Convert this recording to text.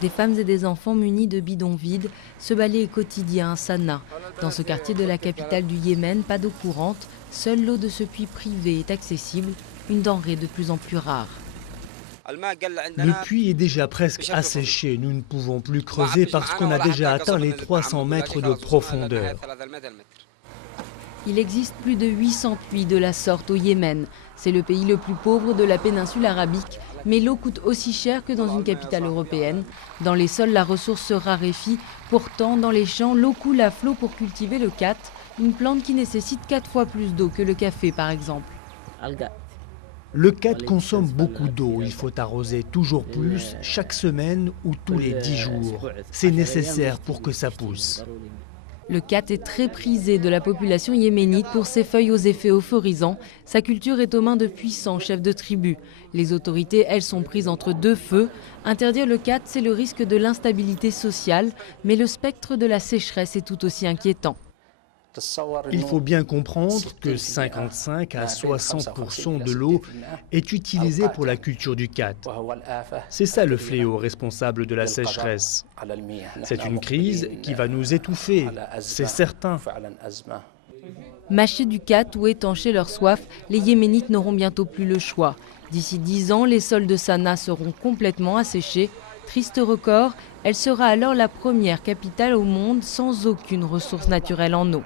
Des femmes et des enfants munis de bidons vides, ce balai est quotidien à Sanaa. Dans ce quartier de la capitale du Yémen, pas d'eau courante, seule l'eau de ce puits privé est accessible, une denrée de plus en plus rare. Le puits est déjà presque asséché. Nous ne pouvons plus creuser parce qu'on a déjà atteint les 300 mètres de profondeur. Il existe plus de 800 puits de la sorte au Yémen. C'est le pays le plus pauvre de la péninsule arabique, mais l'eau coûte aussi cher que dans une capitale européenne. Dans les sols, la ressource se raréfie. Pourtant, dans les champs, l'eau coule à flot pour cultiver le khat, une plante qui nécessite 4 fois plus d'eau que le café, par exemple. Le khat consomme beaucoup d'eau. Il faut arroser toujours plus, chaque semaine ou tous les 10 jours. C'est nécessaire pour que ça pousse. Le khat est très prisé de la population yéménite pour ses feuilles aux effets euphorisants. Sa culture est aux mains de puissants chefs de tribu. Les autorités, elles, sont prises entre deux feux. Interdire le khat, c'est le risque de l'instabilité sociale, mais le spectre de la sécheresse est tout aussi inquiétant. Il faut bien comprendre que 55 à 60% de l'eau est utilisée pour la culture du khat. C'est ça le fléau responsable de la sécheresse. C'est une crise qui va nous étouffer, c'est certain. Mâcher du khat ou étancher leur soif, les Yéménites n'auront bientôt plus le choix. D'ici 10 ans, les sols de Sanaa seront complètement asséchés. Triste record, elle sera alors la première capitale au monde sans aucune ressource naturelle en eau.